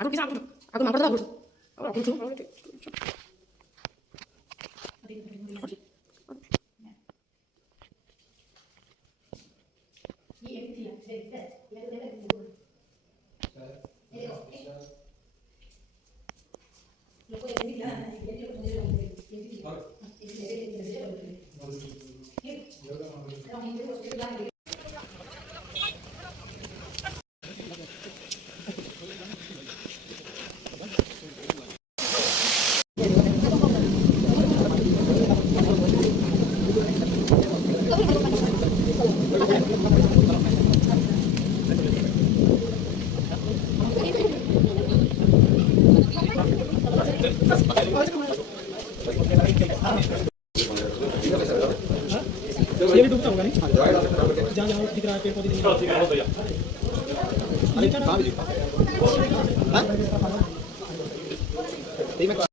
Aku bisa aku mampir aku. Aku tuh. ये भी डूबता होगा नहीं जहाँ जहाँ दिख रहा है पेड़ पौधे दिख रहा है